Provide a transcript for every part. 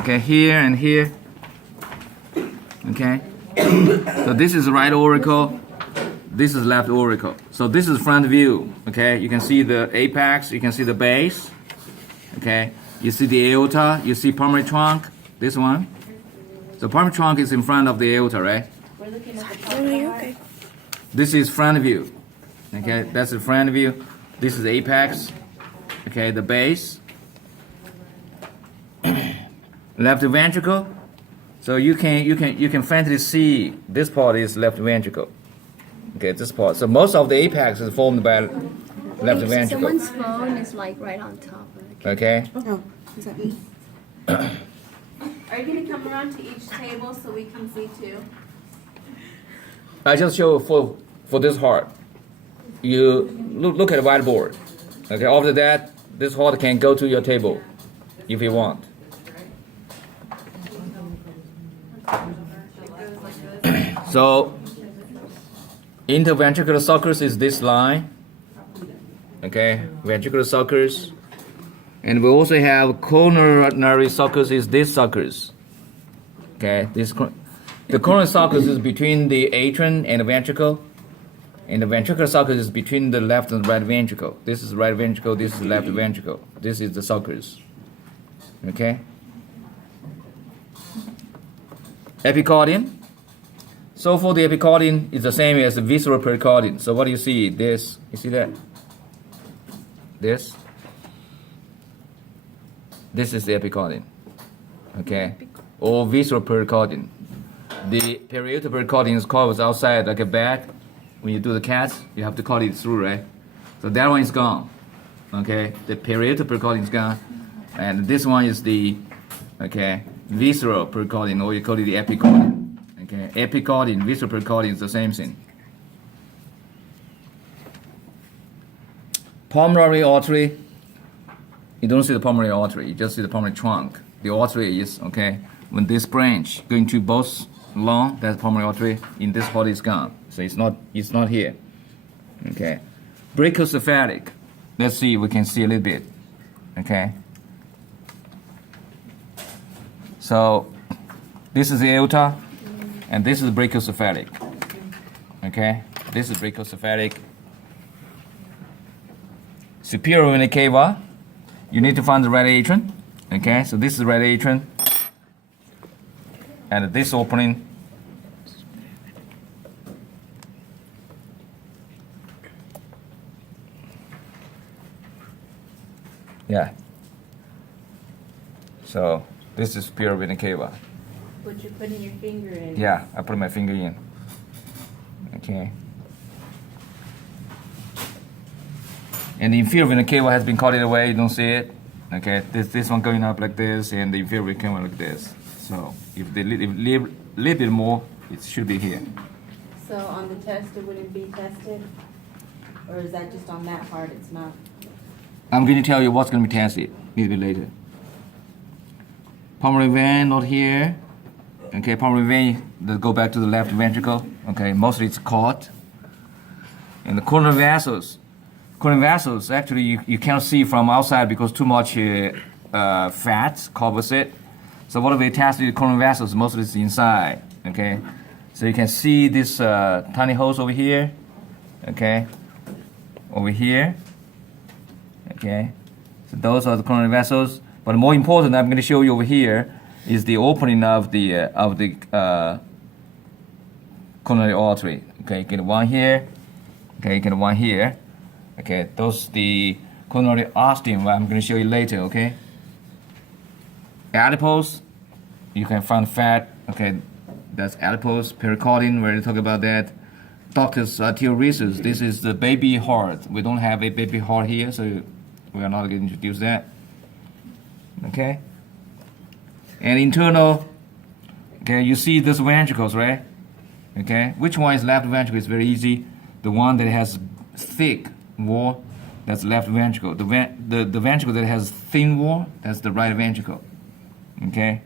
Okay, here and here. Okay. So this is right auricle. This is left auricle. So this is front view. Okay, you can see the apex. You can see the base. Okay, you see the aorta. You see pulmonary trunk. This one. So pulmonary trunk is in front of the aorta, right? We're looking at the top part. This is front view. Okay, that's the front view. This is apex. Okay, the base. Left ventricle. So you can faintly see this part is left ventricle. Okay, this part. So most of the apex is formed by left ventricle. Someone's phone is like right on top of it. Okay. Oh, is that me? Are you going to come around to each table so we can see too? I just show for this heart. You look at the whiteboard. Okay. After that, this heart can go to your table if you want. So interventricular sulcus is this line. Okay, ventricular sulcus. And we also have coronary sulcus is this sulcus. Okay, the coronary sulcus is between the atrium and the ventricle. And the ventricular sulcus is between the left and right ventricle. This is right ventricle, this is left ventricle. This is the sulcus. Okay? Epicardium. So for the epicardium, it's the same as the visceral pericardium. So what do you see? This, you see that? This is the epicardium. Okay? Or visceral pericardium. The parietal pericardium is carved outside like a bag. When you do the CAT, you have to cut it through, right? So that one is gone. Okay? The parietal pericardium is gone. And this one is the, okay, visceral pericardium, or you call it the epicardium. Okay, epicardium, visceral pericardium is the same thing. Pulmonary artery, you don't see the pulmonary artery, you just see the pulmonary trunk. The artery is, okay, when this branch going to both lung, that's pulmonary artery, in this part is gone. So it's not here. Okay. Brachiocephalic, let's see if we can see a little bit. Okay. So this is the aorta, and this is brachiocephalic. Okay, this is brachiocephalic. Superior vena cava, you need to find the right atrium. Okay, so this is the right atrium, and this opening. Yeah. So this is superior vena cava. What you're putting your finger in. Yeah, I put my finger in. Okay. And the inferior vena cava has been cut away. You don't see it. Okay. This one going up like this, and the inferior vena cava like this. So if they leave a little bit more, it should be here. So on the test, it wouldn't be tested? Or is that just on that part, it's not? I'm going to tell you what's going to be tested a little bit later. Pulmonary vein, not here. Okay, pulmonary vein, let's go back to the left ventricle. Okay, mostly it's caught. And the coronary vessels. Coronary vessels, actually, you can't see from outside because too much fat covers it. So what we test the coronary vessels, mostly it's inside. Okay, so you can see this tiny holes over here. Okay, over here. Okay, so those are the coronary vessels. But more important, I'm going to show you over here is the opening of the coronary artery. Okay, you get one here. Okay, you get one here. Okay, those the coronary ostium. I'm going to show you later. Okay, adipose, you can find fat. Okay, that's adipose. Pericardium, we already talked about that. Ductus arteriosus. This is the baby heart. We don't have a baby heart here, so we are not going to introduce that. Okay, and internal. Okay, you see these ventricles, right? Okay, which one is left ventricle? It's very easy. The one that has thick wall, that's left ventricle. The ventricle that has thin wall, that's the right ventricle. Okay,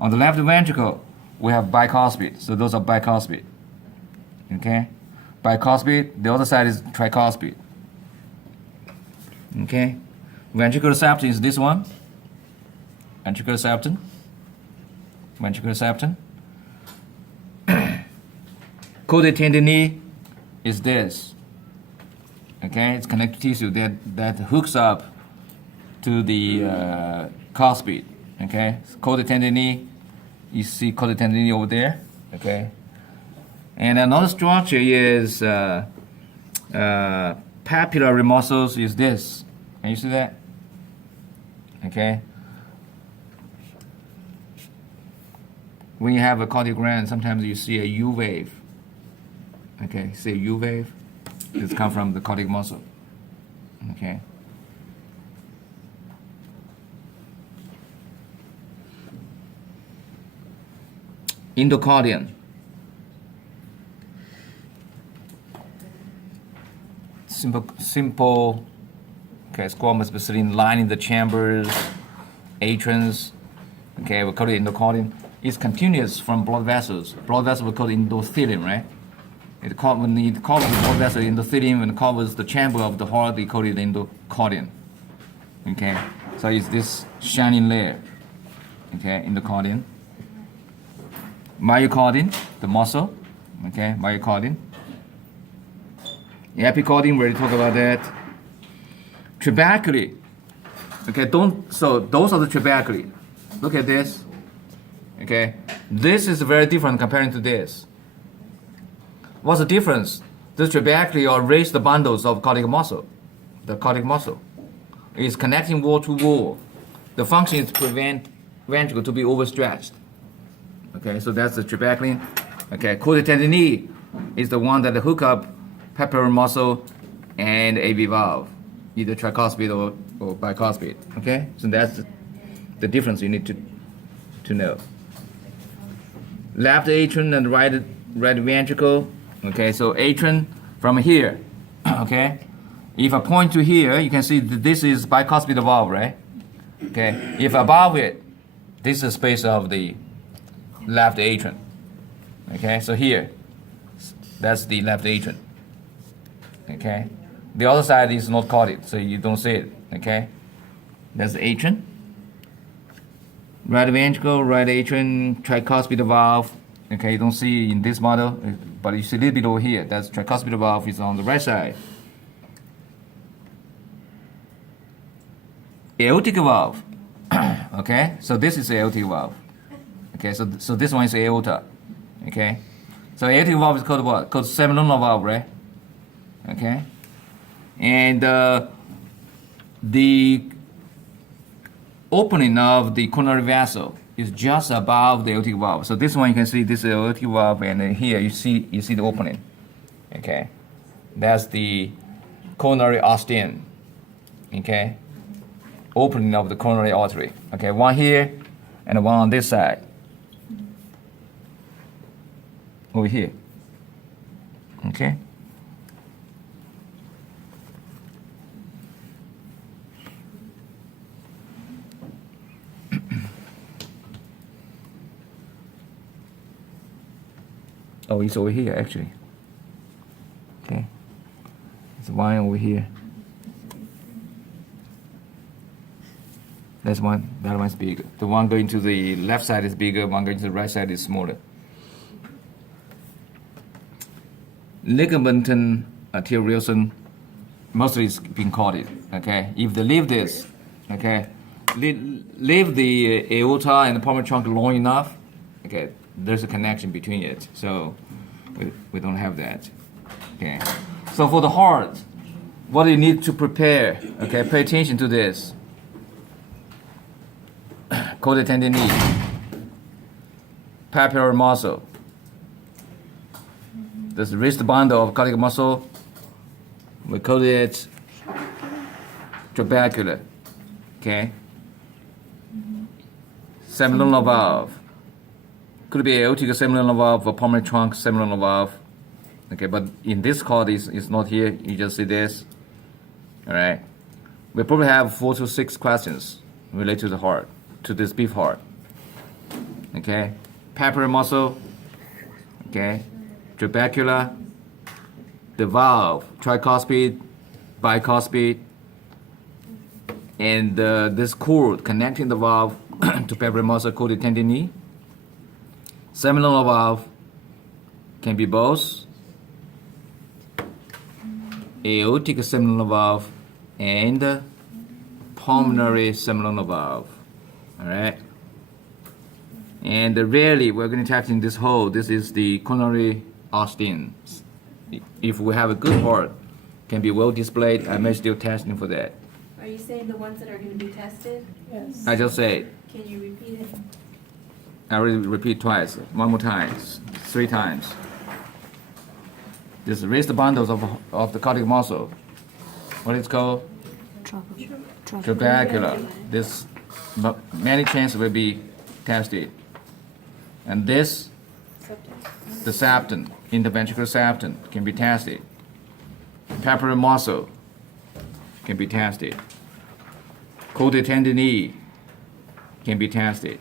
on the left ventricle, we have bicuspid. So those are bicuspid. Okay, bicuspid. The other side is tricuspid. Okay, ventricular septum is this one. Ventricular septum. ventricular septum. Coated tendon is this. Okay, it's connective tissue that hooks up to the cuspid. Okay, coated tendon, you see coated tendon over there. Okay, and another structure is papillary muscles is this. Can you see that? Okay. When you have a cardiogram, sometimes you see a U wave. Okay, see a U wave? It's come from the cardiac muscle. Okay. Endocardium. Simple. Okay, squamous basilinean lining the chambers, atriums. Okay, we call it endocardium. It's continuous from blood vessels. Blood vessels we call it endothelium, right? When it covers the blood vessel endothelium and covers the chamber of the heart, they call it endocardium. Okay, so it's this shining layer. Okay, endocardium. Myocardium, the muscle. Okay, myocardium. Epicardium, we already talked about that. Trabeculae. Okay, so those are the trabeculae. Look at this. Okay, this is very different comparing to this. What's the difference? The trabeculae are raised bundles of cardiac muscle. The cardiac muscle is connecting wall to wall. The function is to prevent ventricle to be overstretched. Okay, so that's the trabeculae. Okay, coated tendon is the one that hook up papillary muscle and AV valve, either tricuspid or bicuspid. Okay, so that's the difference you need to know. Left atrium and right ventricle. Okay, so atrium from here. Okay, if I point to here, you can see that this is bicuspid valve, right? Okay, if above it, this is the space of the left atrium. Okay, so here, that's the left atrium. Okay, the other side is not coated, so you don't see it. Okay, that's the atrium. Right ventricle, right atrium, tricuspid valve. Okay, you don't see in this model, but you see a little bit over here. That's tricuspid valve is on the right side. Aortic valve. Okay, so this is aortic valve. Okay, so this one is aorta. Okay, so aortic valve is called what? Called seminal valve, right? Okay, and the opening of the coronary vessel is just above the aortic valve. So this one you can see this is aortic valve, and then here you see the opening. Okay, that's the coronary ostium. Okay, opening of the coronary artery. Okay, one here and one on this side. Over here. Okay. Oh, it's over here actually. Okay. There's one over here. That's one. That one's bigger. The one going to the left side is bigger. One going to the right side is smaller. Ligamentum arteriosum mostly is being coated. Okay. If they leave this, okay, leave the aorta and the pulmonary trunk long enough, okay, there's a connection between it. So we don't have that. Okay. So for the heart, what do you need to prepare? Okay, pay attention to this. Coated tendon, papillary muscle. This wrist bundle of cardiac muscle. We call it trabecular. Okay. Seminal valve. Could be aortic seminal valve or pulmonary trunk seminal valve. Okay, but in this card is not here. You just see this. All right. We probably have 4 to 6 questions related to the heart, to this beef heart. Okay. Papillary muscle. Okay. Trabecular. The valve, tricuspid, bicuspid, and this cord connecting the valve to papillary muscle called the tendon. Seminal valve can be both aortic seminal valve and pulmonary seminal valve. All right. And rarely we're going to test in this hole. This is the coronary Austin. If we have a good heart, can be well displayed, I may still testing for that. Are you saying the ones that are gonna be tested? Yes. I just say, Can you repeat it? I will repeat twice, one more time, 3 times. Just raise the bundles of the cardiac muscle. What is called? Trabecular. This many chances will be tested. And this, the septum, interventricular septum, can be tested. Pepper muscle can be tested. Coated tendon can be tested.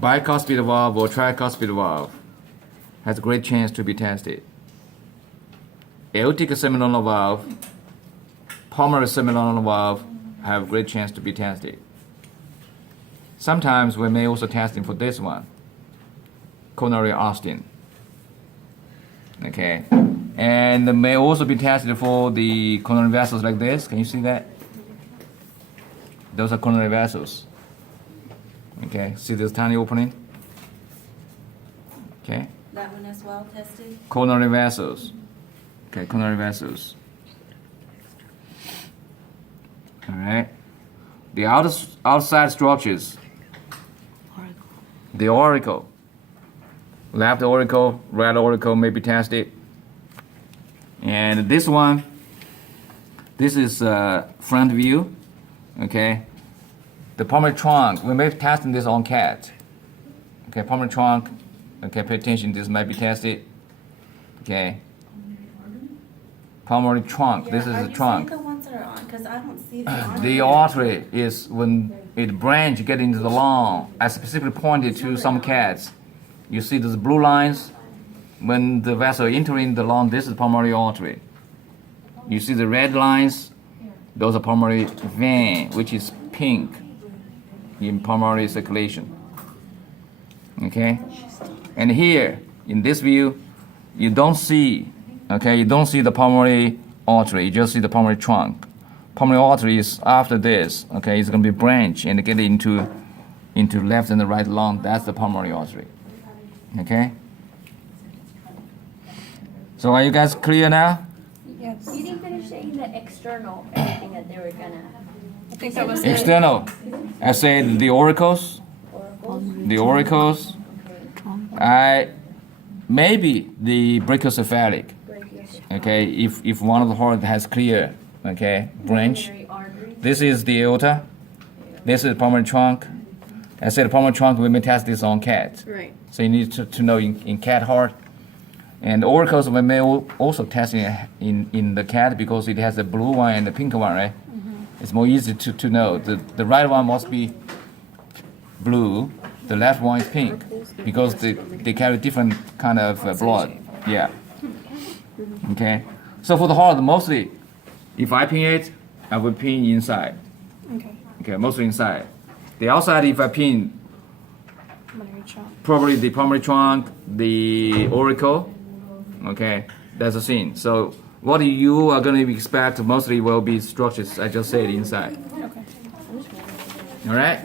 Bicuspid valve or tricuspid valve has a great chance to be tested. Aortic seminal valve, pulmonary seminal valve have a great chance to be tested. Sometimes we may also testing for this one, coronary Austin. Okay, and may also be tested for the coronary vessels like this. Can you see that? Those are coronary vessels. Okay, see this tiny opening? Okay, That one as well tested? coronary vessels. Okay, coronary vessels. All right. The outside structures. The auricle. Left auricle, right auricle may be tested. And this one, this is front view. Okay. The pulmonary trunk, we may be testing this on cat. Okay, pulmonary trunk. Okay, pay attention, this might be tested. Okay. Pulmonary trunk, this is the trunk. Are you saying the ones that are on? Because I don't see them on. The here. artery is when it branch get into the lung. I specifically pointed to some cats. You see those blue lines? When the vessel entering the lung, this is pulmonary artery. You see the red lines? Those are pulmonary vein, which is pink in pulmonary circulation. Okay? And here, in this view, you don't see the pulmonary artery, you just see the pulmonary trunk. Pulmonary artery is after this, okay, it's going to be branch and get into left and the right lung. That's the pulmonary artery. Okay? So are you guys clear now? Yes. You didn't finish saying the external, everything that they were gonna. I think that was it. External. I said the auricles. The auricles. Maybe the brachiocephalic. Okay, if one of the heart has clear, okay, branch. Pulmonary artery. This is the aorta. This is pulmonary trunk. I said pulmonary trunk, we may test this on cat. Right. So you need to know in cat heart. And the auricles we may also test in the cat because it has the blue one and the pink one, right? Mm-hmm. It's more easy to know. The right one must be blue. The left one is pink because they carry different kind of blood. Yeah. Okay. So for the heart, mostly, if I pin it, I will pin inside. Okay. Okay, mostly inside. The outside, if I pin, Pulmonary trunk. probably the pulmonary trunk, the auricle. Okay, that's the thing. So what you are going to expect mostly will be structures I just said inside. Okay. All right.